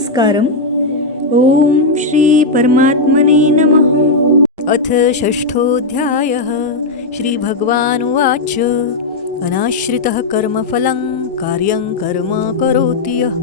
नमस्कारम्। ॐ श्री परमात्मने नमः। अथ षष्ठोऽध्यायः। श्रीभगवानुवाच अनाश्रितः कर्मफलं कार्यं कर्म करोति यः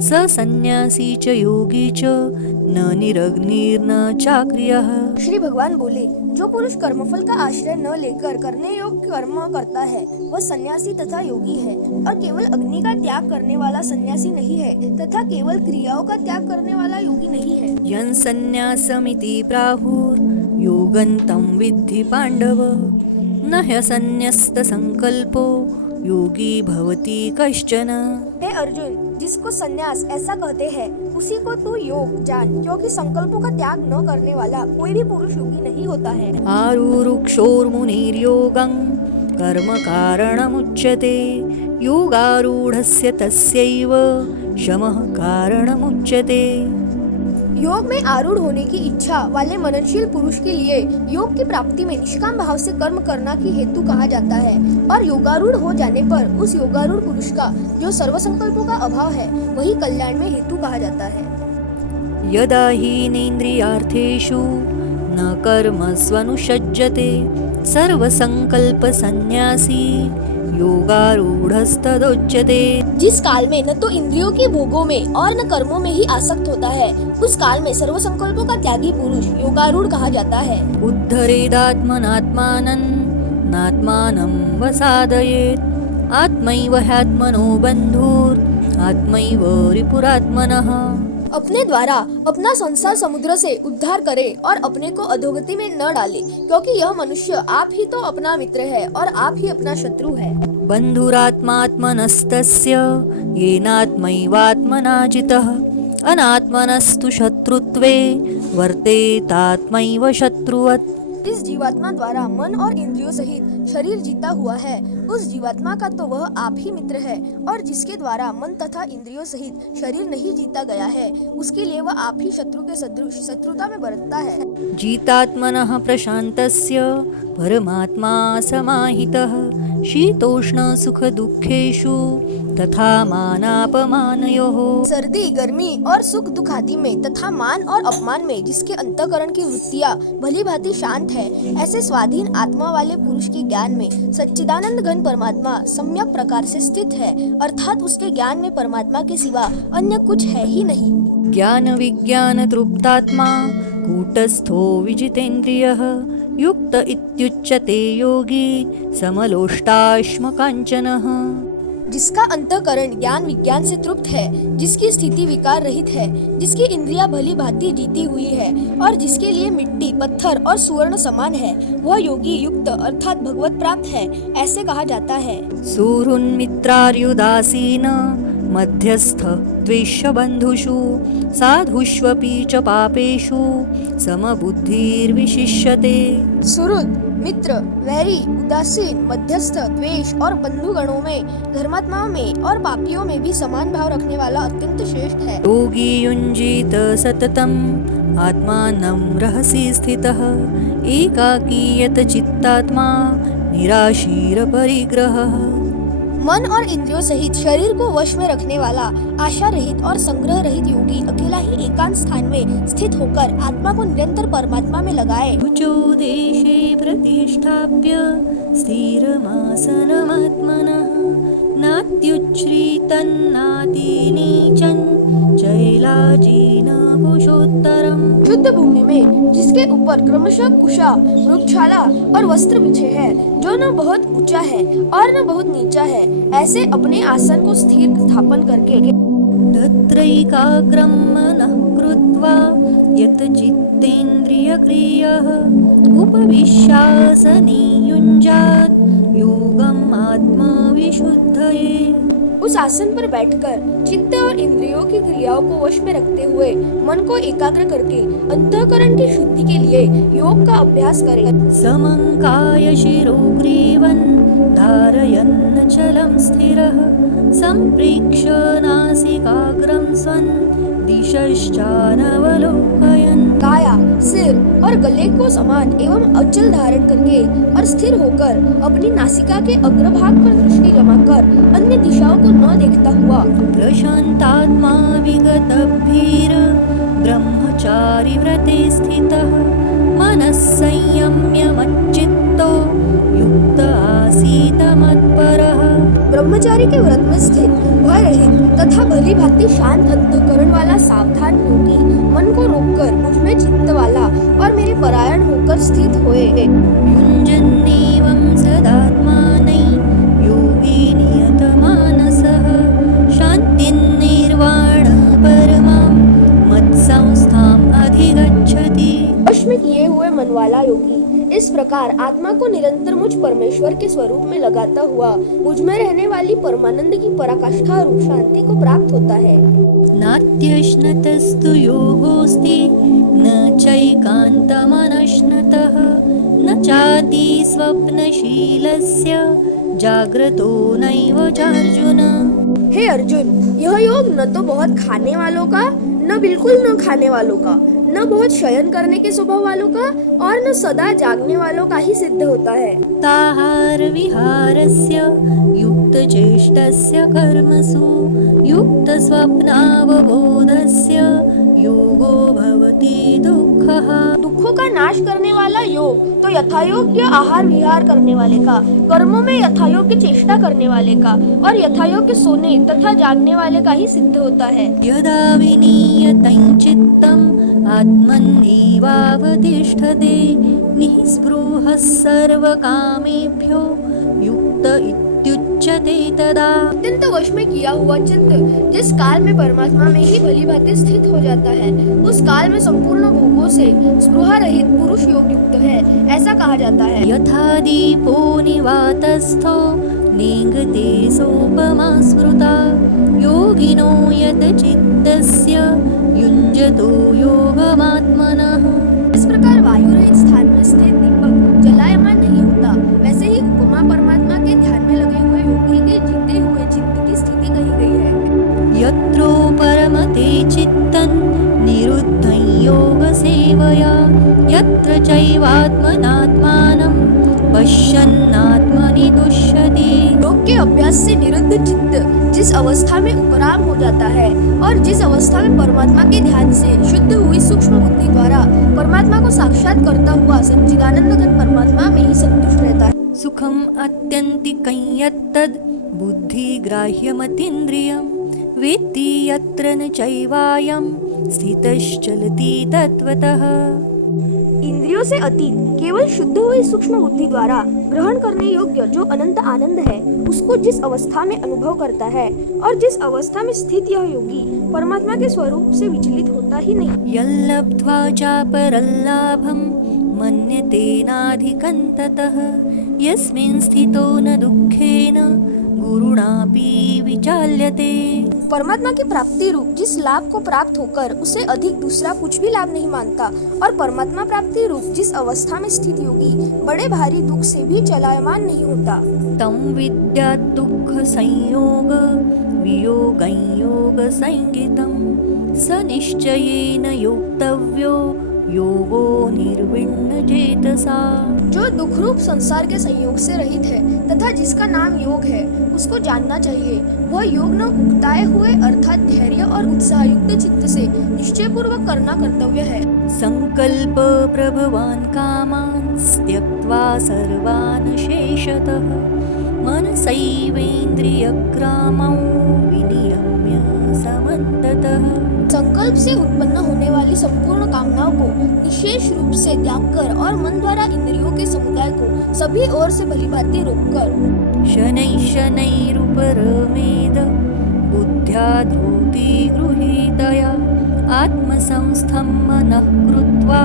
स सन्न्यासी च योगी च न निरग्निर्न चाक्रियः। श्री भगवान बोले, जो पुरुष कर्मफल का आश्रय न लेकर करने योग्य कर्म करता है वह सन्यासी तथा योगी है, और केवल अग्नि का त्याग करने वाला सन्यासी नहीं है तथा केवल क्रियाओं का त्याग करने वाला योगी नहीं है। यं सन्न्यासमिति प्राहुर् योगन्तं विद्धि पाण्डव न ह्यसन्न्यस्त संकल्पो योगी भवति कश्चन। हे अर्जुन, जिसको सन्यास ऐसा कहते हैं उसी को तू योग जान, क्योंकि संकल्पों का त्याग न करने वाला कोई भी पुरुष योगी नहीं होता है। आरुरुक्षोर्मुनिर्योगं कर्म कारणमुच्यते योगारूढस्य तस्यैव शमः कारणमुच्यते। योग में आरूढ़ होने की इच्छा वाले मननशील पुरुष के लिए योग की प्राप्ति में निष्काम भाव से कर्म करना की हेतु कहा जाता है, और योगारूढ़ हो जाने पर उस योगारूढ़ पुरुष का जो सर्व संकल्पों का अभाव है वही कल्याण में हेतु कहा जाता है। यदा हीनेन्द्रियार्थेषु न कर्मस्वनुषज्जते सर्वसंकल्प सन्न्यासी योगारूढ़स्तदोच्यते। जिस काल में न तो इंद्रियों के भोगों में और न कर्मों में ही आसक्त होता है उस काल में सर्व संकल्पों का त्यागी पुरुष योगारूढ़ कहा जाता है। उद्धरेदात्मनात्मानं नात्मानं वसादयेत् आत्मैव ह्यात्मनो बन्धुर् आत्मैव रिपुरात्मनः। अपने द्वारा अपना संसार समुद्र से उद्धार करे और अपने को अधोगति में न डाले, क्योंकि यह मनुष्य आप ही तो अपना मित्र है और आप ही अपना शत्रु है। बन्धुरात्मात्मनस्तस्य येनात्मैवात्मना जितः अनात्मनस्तु शत्रुत्वे वर्तेतात्मैव शत्रुवत्। जिस जीवात्मा द्वारा मन और इंद्रियों सहित शरीर जीता हुआ है उस जीवात्मा का तो वह आप ही मित्र है, और जिसके द्वारा मन तथा इंद्रियों सहित शरीर नहीं जीता गया है उसके लिए वह आप ही शत्रु के सदृश शत्रुता में बरतता है। जीतात्मनः प्रशान्तस्य परमात्मा समाहितः शीतोष्ण सुख दुःखेषु तथा मानापमानयोः। सर्दी गर्मी और सुख दुख आदि में तथा मान और अपमान में जिसके अंतःकरण की वृत्तियाँ भली भांति शांत है, ऐसे स्वाधीन आत्मा वाले पुरुष के ज्ञान में सच्चिदानंद घन परमात्मा सम्यक प्रकार से स्थित है, अर्थात उसके ज्ञान में परमात्मा के सिवा अन्य कुछ है ही नहीं। ज्ञान विज्ञान तृप्तात्मा कूटस्थो विजितेन्द्रियः युक्त इत्युच्यते योगी समलोष्टाश्म कांचनः। जिसका अंतःकरण ज्ञान विज्ञान से तृप्त है, जिसकी स्थिति विकार रहित है, जिसकी इंद्रियां भली भांति जीती हुई है और जिसके लिए मिट्टी पत्थर और सुवर्ण समान है, वह योगी युक्त अर्थात भगवत प्राप्त है, ऐसे कहा जाता है। सुहृन्मित्रार्युदासीन मध्यस्थ द्वेष्य बन्धुषु साधुष्वपि च पापेषु समबुद्धिर्विशिष्यते। सुहृद मित्र वैरी उदासीन मध्यस्थ द्वेष और बंधुगणों में धर्मात्माओं में और पापियों में भी समान भाव रखने वाला अत्यंत श्रेष्ठ है। योगी युञ्जीत सततम् आत्मानं रहसि स्थितः एकाकीयत चित्तात्मा निराशीर परिग्रहः। मन और इंद्रियों सहित शरीर को वश में रखने वाला आशा रहित और संग्रह रहित योगी अकेला ही एकांत स्थान में स्थित होकर आत्मा को निरंतर परमात्मा में लगाए। उचो देशे प्रतिष्ठाप्य स्थिरमासनमात्मनः नात्युच्छ्रितन्नातिनीचं चैलाजिन कुशोत्तरम्। शुद्ध भूमि में जिसके ऊपर क्रमशः कुशा वृक्षशाला और वस्त्र बिछे हैं, जो न बहुत ऊंचा है और न बहुत नीचा है, ऐसे अपने आसन को स्थिर स्थापन करके तत्रैकाग्रं मनः कृत्वा यत् चित्तेन्द्रियक्रियः उपविश्यासने युञ्जात् योगम् आत्मविशुद्धये। उस आसन पर बैठकर चित्त और इंद्रियों की क्रियाओं को वश में रखते हुए मन को एकाग्र करके अंतःकरण की शुद्धि के लिए योग का अभ्यास करें। समं काय शिरो ग्रीवन् धारयन्नचलं स्थिरः सम्प्रेक्ष्य नासिकाग्रं स्वं दिशश्चानवलोकयन्। काया, सिर और गले को समान एवं अचल धारण करके और स्थिर होकर अपनी नासिका के अग्रभाग पर दृष्टि जमाकर अन्य दिशाओं को न देखता हुआ प्रशान्तात्मा विगतभीर ब्रह्मचारी व्रते स्थितः मनः संयम्य मच्चित्तो युक्त आसीत मत्परः। ब्रह्मचारी के व्रत में स्थित भय रहित तथा भली भांति शांत अंतःकरण वाला सावधान योगी मन को रोककर मुझ में चित्त वाला और मेरे परायण होकर स्थित होए। युञ्जन्नेवं सदात्मानै योगी नियतमानसः शान्तिर्निर्वाण परमां मत्संस्थाम् अधिगच्छति। वश में किए हुए मन वाला योगी इस प्रकार आत्मा को निरंतर मुझ परमेश्वर के स्वरूप में लगाता हुआ मुझ में रहने वाली परमानंद की पराकाष्ठा रूप शांति को प्राप्त होता है। नात्यश्नतस्तु योगोऽस्ति न चैकान्तमनश्नतः न चाति स्वप्नशीलस्य जाग्रतो नैव चार्जुन। हे अर्जुन, यह योग न तो बहुत खाने वालों का, न बिल्कुल न खाने वालों का, न बहुत शयन करने के स्वभाव वालों का और न सदा जागने वालों का ही सिद्ध होता है। ताहार विहारस्य युक्त चेष्टस्य कर्मसु युक्त स्वप्नावबोधस्य योगो भवति दुःखः। दुखों का नाश करने वाला योग तो यथायोग्य आहार विहार करने वाले का, कर्मों में यथायोग्य चेष्टा करने वाले का और यथायोग्य सोने तथा जागने वाले का ही सिद्ध होता है। यदा विनीयतं चित्तम् आत्मन्नेवावतिष्ठते निःस्पृहः सर्वकामेभ्यो युक्त इत्युच्यते तदा। अत्यंत वश में किया हुआ चित्त जिस काल में परमात्मा में ही भली भांति स्थित हो जाता है उस काल में संपूर्ण भोगों से स्पृहा रहित पुरुष योग युक्त है, ऐसा कहा जाता है। यथा दीपो निवातस्थो नेङ्गते सोपमा स्मृता योगिनो यत चित्तस्य युञ्जतो योगमात्मनः। इस प्रकार वायु रहित स्थान में स्थित दीपक जलायमान नहीं होता, वैसे ही उपमा परमात्मा के ध्यान में लगे हुए योगी के जीते हुए चित्त की स्थिति कही गई है। यत्रो परमते चित्तं निरुद्धं योगसेवया यत्र चैवात्मनात्मानं पश्यन्नात्मनि तुष्यति। योग के अभ्यास से निरुद्ध चित्त जिस अवस्था में उपराम हो जाता है और जिस अवस्था में परमात्मा के ध्यान से शुद्ध हुई सूक्ष्म बुद्धि द्वारा परमात्मा को साक्षात करता हुआ सच्चिदानंद घन परमात्मा में ही संतुष्ट रहता है। सुखम् आत्यन्तिकं यत्तद् बुद्धिग्राह्यमतीन्द्रियं वेत्ति यत्र न चैवायं स्थितश्चलति तत्त्वतः। इंद्रियों से अतीत केवल शुद्ध हुई सूक्ष्म बुद्धि द्वारा ग्रहण करने योग्य जो अनंत आनंद है उसको जिस अवस्था में अनुभव करता है और जिस अवस्था में स्थित यह योगी परमात्मा के स्वरूप से विचलित होता ही नहीं। यल्लब्ध्वा चापरल्लाभं मन्यतेनाधिकं ततः यस्मिन् स्थितो न दुःखेन गुरुणापि विचाल्यते। परमात्मा की प्राप्ति रूप जिस लाभ को प्राप्त होकर उसे अधिक दूसरा कुछ भी लाभ नहीं मानता और परमात्मा प्राप्ति रूप जिस अवस्था में स्थित योगी बड़े भारी दुख से भी चलायमान नहीं होता। तं विद्यात् दुःख संयोग वियोगं योग संगितं स निश्चयेन योक्तव्यो योगो निर्विण्ण चेतसा। जो दुख रूप संसार के संयोग से रहित है तथा जिसका नाम योग है उसको जानना चाहिए। वह योग न उगताए हुए अर्थात धैर्य और उत्साहयुक्त चित्त से निश्चय पूर्वक करना कर्तव्य है। संकल्प प्रभवान कामान् त्यक्त्वा सर्वान् शेषतः मनसैवेन्द्रियग्रामौ विनियम्य समन्ततः। संकल्प से उत्पन्न होने वाली संपूर्ण कामनाओं को विशेष रूप से त्याग कर और मन द्वारा इंद्रियों के समुदाय को सभी ओर से भलीभांति रोककर शनैः शनैरुपरमेद बुद्ध्या धूति गृहीतया आत्मसंस्थं मनः कृत्वा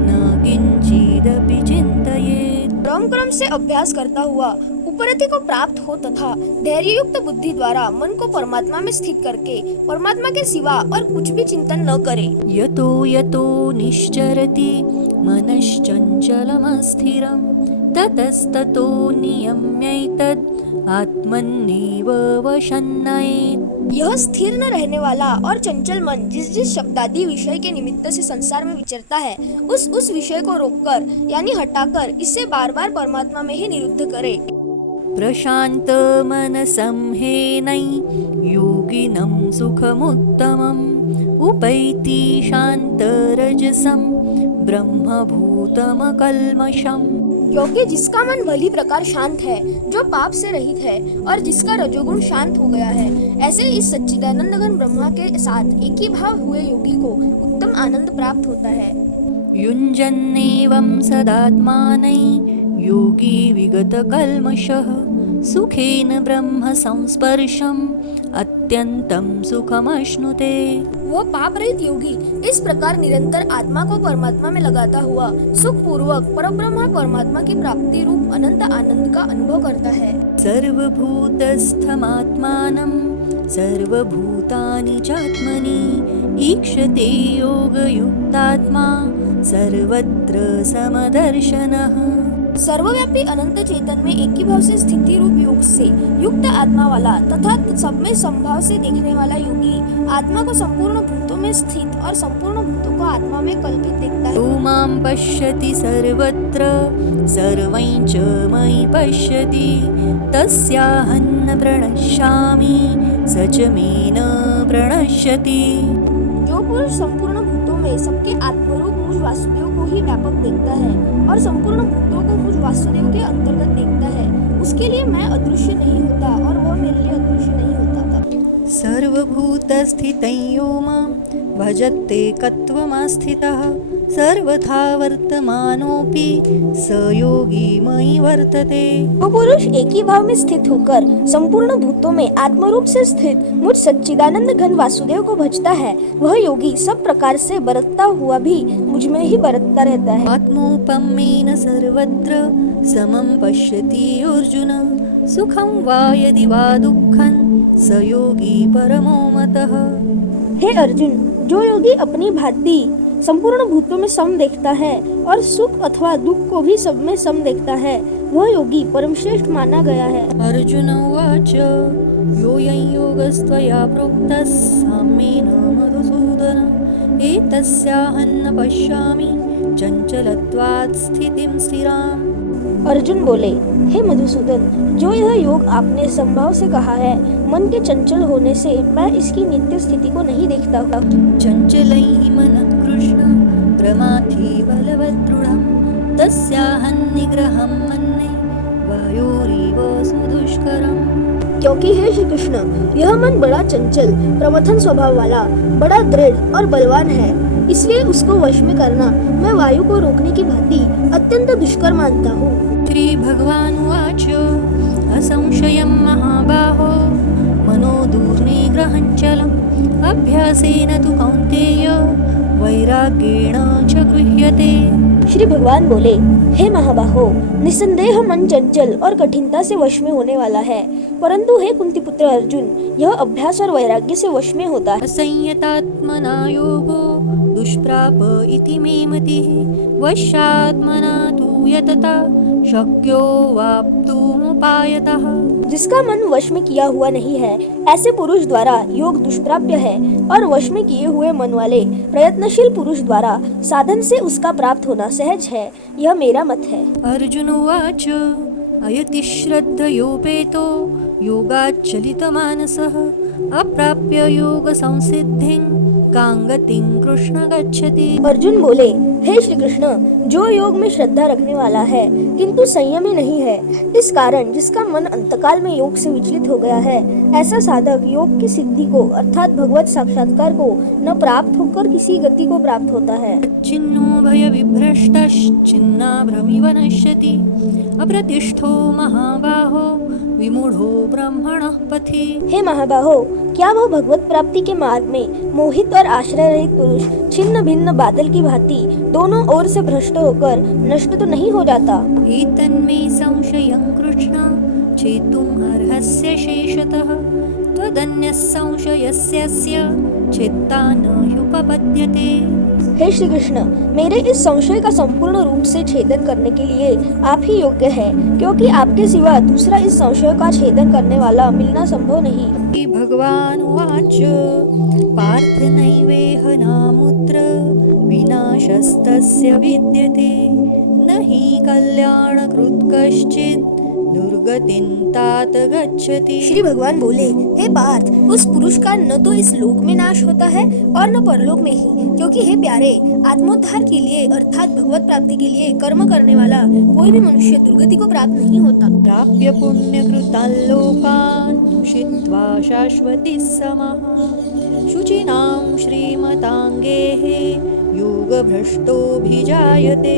न किंचिदपि चिन्तयेत्। क्रम से अभ्यास करता हुआ उपरति को प्राप्त हो तथा धैर्य युक्त बुद्धि द्वारा मन को परमात्मा में स्थित करके परमात्मा के सिवा और कुछ भी चिंतन न करे। यतो यतो निश्चरति मनश्चञ्चलमस्थिरं ततस्ततो नियम्यैतद् आत्मन्नेव वशन्नयेत्। यह स्थिर न रहने वाला और चंचल मन जिस जिस शब्दादि विषय के निमित्त से संसार में विचरता है, उस विषय को रोककर यानी हटाकर इससे बार बार परमात्मा में ही निरुद्ध करे। प्रशांत मनसं हेनै योगिनं सुखमुत्तमम् उपैति शान्तरजसं ब्रह्मभूतमकल्मषम्। क्योंकि जिसका मन भली प्रकार शांत है, जो पाप से रहित है और जिसका रजोगुण शांत हो गया है, ऐसे इस सच्चिदानंद घन ब्रह्मा के साथ एक ही भाव हुए योगी को उत्तम आनंद प्राप्त होता है। युञ्जन्नेवं सदात्मानै योगी विगतकल्मषः सुखेन ब्रह्म संस्पर्शम् अत्यन्तं सुखमश्नुते। वह पाप रहित योगी इस प्रकार निरंतर आत्मा को परमात्मा में लगाता हुआ सुख पूर्वक परब्रह्म परमात्मा की प्राप्ति रूप अनंत आनंद का अनुभव करता है। सर्वभूतस्थमात्मानं सर्वभूतानि चात्मनि ईक्षते योगयुक्तात्मा सर्वत्र समदर्शनः। सर्वव्यापी अनंत चेतन में एक ही भाव से स्थिति रूप योग से युक्त आत्मा वाला तथा सब में समभाव से देखने वाला योगी आत्मा को संपूर्ण भूतों में स्थित और संपूर्ण भूतों को आत्मा में कल्पित देखता है। तु मां पश्यति सर्वत्र सर्वं च मयि पश्यति तस्याहं न प्रणश्यामि स च मे न प्रणश्यति। जो पुरुष संपूर्ण भूतों में सबके आत्मरूप मुझ वासुदेव को ही व्यापक देखता है और संपूर्ण भूतों को मुझ वासुदेव के अंतर्गत देखता है, उसके लिए मैं अदृश्य नहीं होता और वह मेरे लिए अदृश्य नहीं होता। सर्वभूतस्थितं यो मां भजत्येकत्वमास्थितः सर्वथा वर्तमानोऽपि स योगी मयि वर्तते। वो पुरुष एक ही भाव में स्थित होकर संपूर्ण भूतों में आत्मरूप से स्थित मुझ सच्चिदानंद घन वासुदेव को भजता है, वह योगी सब प्रकार से बरतता हुआ भी मुझ में ही बरतता रहता है। आत्मोपम्येन सर्वत्र समं पश्यति अर्जुन सुखं वा यदि वा दुःखं स योगी परमो मतः। हे अर्जुन, जो योगी अपनी भांति संपूर्ण भूतों में सम देखता है और सुख अथवा दुख को भी सब में सम देखता है, वह योगी परमश्रेष्ठ माना गया है। अर्जुन उवाच योऽयं योगस्त्वया प्रोक्तः साम्येन मधुसूदन एतस्याहं न पश्यामि चञ्चलत्वात् स्थितिं स्थिराम्। अर्जुन बोले, हे मधुसूदन, जो यह योग आपने संभाव से कहा है, मन के चंचल होने से मैं इसकी नित्य स्थिति को नहीं देखता हूँ। चञ्चलैः मनः कृष्ण प्रमाथि बलवद्दृढं तस्याहं निग्रहं मन्ये वायोरिव सुदुष्करम्। क्योंकि हे श्री कृष्ण, यह मन बड़ा चंचल प्रमथन स्वभाव वाला बड़ा दृढ़ और बलवान है, इसलिए उसको वश में करना मैं वायु को रोकने की भांति अत्यंत दुष्कर मानता हूँ। श्री भगवानुवाच असंशयं महाबाहो मनो दुर्निग्रहञ्चलम् अभ्यासेन तु कौन्तेय वैराग्येण च गृह्यते। श्री भगवान बोले, हे महाबाहो, निसंदेह मन चंचल और कठिनता से वश में होने वाला है, परंतु हे कुंती पुत्र अर्जुन, यह अभ्यास और वैराग्य से वश में होता है। असंयतात्मना योगो दुष्प्राप इति मे मतिः वशात्मना तु यतता शक्यो वाप्तुमुपायतः। जिसका मन वश में किया हुआ नहीं है, ऐसे पुरुष द्वारा योग दुष्प्राप्य है और वश में किए हुए मन वाले प्रयत्नशील पुरुष द्वारा साधन से उसका प्राप्त होना सहज है, यह मेरा मत है। अर्जुन उवाच अयति श्रद्धयोपेतो योगाच्चलितमानसः अप्राप्य योग संसिद्धिं कांगतिं कृष्ण गच्छति। अर्जुन बोले, हे श्री कृष्ण, जो योग में श्रद्धा रखने वाला है किंतु संयमी नहीं है, इस कारण जिसका मन अंतकाल में योग से विचलित हो गया है, ऐसा साधक योग की सिद्धि को अर्थात भगवत साक्षात्कार को न प्राप्त होकर किसी गति को प्राप्त होता है। छिन्नो भय विभ्रष्टश्चिन्ना भ्रमिव नश्यति अप्रतिष्ठो महाबाहो विमूढ़ो ब्रह्मणः पथि। हे महाबाहो, क्या वह भगवत प्राप्ति के मार्ग में मोहित और आश्रय रहित पुरुष छिन्न भिन्न बादल की भांति दोनों ओर से भ्रष्ट होकर नष्ट तो नहीं हो जाता? एतन्मे संशयं कृष्ण छेतुम् अर्हस्य शेषतः यदन्यः संशयस्यस्य चित्ता न ह्युपपद्यते। हे श्री कृष्ण, मेरे इस संशय का संपूर्ण रूप से छेदन करने के लिए आप ही योग्य हैं, क्योंकि आपके सिवा दूसरा इस संशय का छेदन करने वाला मिलना संभव नहीं। भगवानुवाच पार्थ नैवेह नामुत्र विनाशस्तस्य विद्यते न हि कल्याणकृत् कश्चित् दुर्गतिं तात गच्छति। श्री भगवान बोले, हे पार्थ, उस पुरुष का न तो इस लोक में नाश होता है और न परलोक में ही, क्योंकि हे प्यारे, आत्मोद्धार के लिए अर्थात भगवत प्राप्ति के लिए कर्म करने वाला कोई भी मनुष्य दुर्गति को प्राप्त नहीं होता। प्राप्य पुण्यकृतान् लोकान् उषित्वा शाश्वती समः शुचिनां श्रीमतांगेः योगभ्रष्टोऽभिजायते।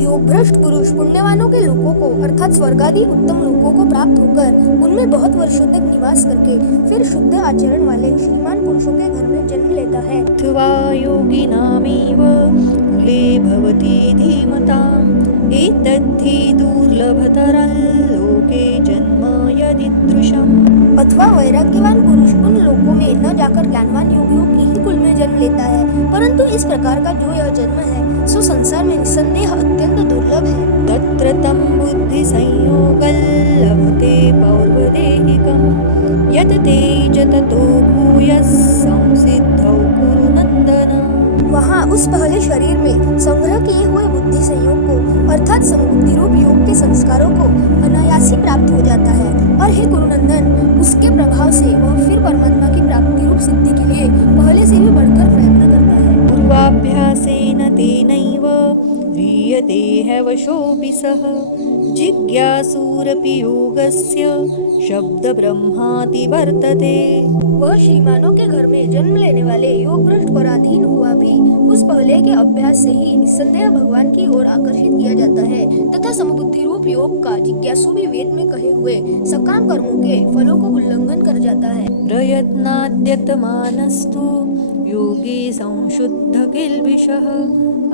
योग भ्रष्ट पुरुष पुण्यवानों के लोगों को अर्थात स्वर्गादि उत्तम लोकों को प्राप्त होकर उनमें बहुत वर्षों तक निवास करके फिर शुद्ध आचरण वाले श्रीमान पुरुषों के घर में जन्म लेता है। अथवा योगिनामेव कुले भवति धीमताम् एतद्धि दुर्लभतरं लोके जन्म यदीदृशम्। अथवा वैराग्यवान पुरुष उन लोकों में न जाकर ज्ञानवान योगियों के ही कुल में जन्म लेता है, परंतु इस प्रकार का जो यह जन्म है सो संसार में निस्संदेह अत्यंत दुर्लभ है। तत्र तं बुद्धिसंयोगं लभते पौर्वदेहिकं यत् ते च ततो भूयः संसिद्धौ कुरु नन्दन। वहाँ उस पहले शरीर में संग्रह किए हुए बुद्धि संयोग को अर्थात समबुद्धि रूप योग के संस्कारों को अनायास ही प्राप्त हो जाता है, और हे गुरुनंदन, उसके प्रभाव से वह फिर परमात्मा की प्राप्ति रूप सिद्धि के लिए पहले से भी बढ़कर प्रयत्न करता है। पूर्वाभ्यासेन तेनैव ह्रियते हैवशोऽपि सः जिज्ञासुरपि योगस्य शब्द ब्रह्माति वर्तते। वह श्रीमानों के घर में जन्म लेने वाले योग भ्रष्ट पराधीन हुआ भी उस पहले के अभ्यास से ही निस्संदेह भगवान की ओर आकर्षित किया जाता है, तथा समबुद्धि रूप योग का जिज्ञासु भी वेद में कहे हुए सकाम कर्मों के फलों को उल्लंघन कर जाता है। प्रयत्नाद्यतमानस्तु योगी संशुद्ध किल्बिषः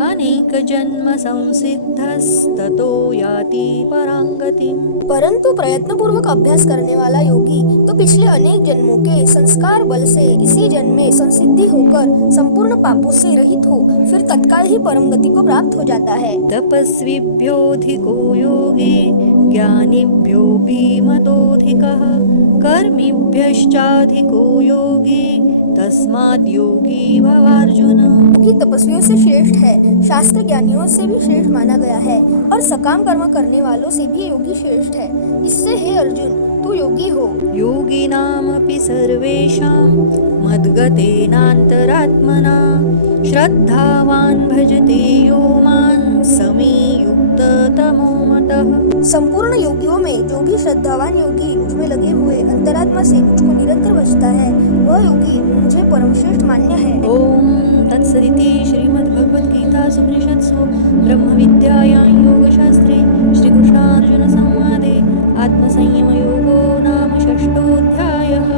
अनेक जन्म संसिद्धस्ततो याति परांगतिम्। परंतु प्रयत्न पूर्वक अभ्यास करने वाला योगी तो पिछले अनेक जन्मों के संस्कार बल से इसी जन्म में संसिद्धि होकर संपूर्ण पापों से रहित हो फिर तत्काल ही परम गति को प्राप्त हो जाता है। तपस्विभ्योऽधिको योगी ज्ञानिभ्योऽपि मतोऽधिकः कर्मिभ्यश्चाधिको योगी तस्माद् योगी भवार्जुन। योगी तपस्वियों से श्रेष्ठ है, शास्त्र ज्ञानियों से भी श्रेष्ठ माना गया है, और सकाम कर्म करने वालों से भी योगी श्रेष्ठ है। इससे हे अर्जुन, तू योगी हो। योगिनामपि सर्वेषां मद्गतेनान्तरात्मना श्रद्धावान् भजते यो मां समे युक्ततमो मतः। संपूर्ण योगियों में जो भी श्रद्धावान योगी मुझमें लगे हुए अंतरात्मा से मुझको निरंतर भजता है, वह योगी मुझे परम श्रेष्ठ मान्य है। ओम तत्सदिति श्रीमद्भगवद्गीतासु उपनिषत्सु ब्रह्मविद्यायां योगशास्त्रे श्रीकृष्णार्जुनसंवादे आत्मसंयमयोगो नाम षष्ठोऽध्यायः।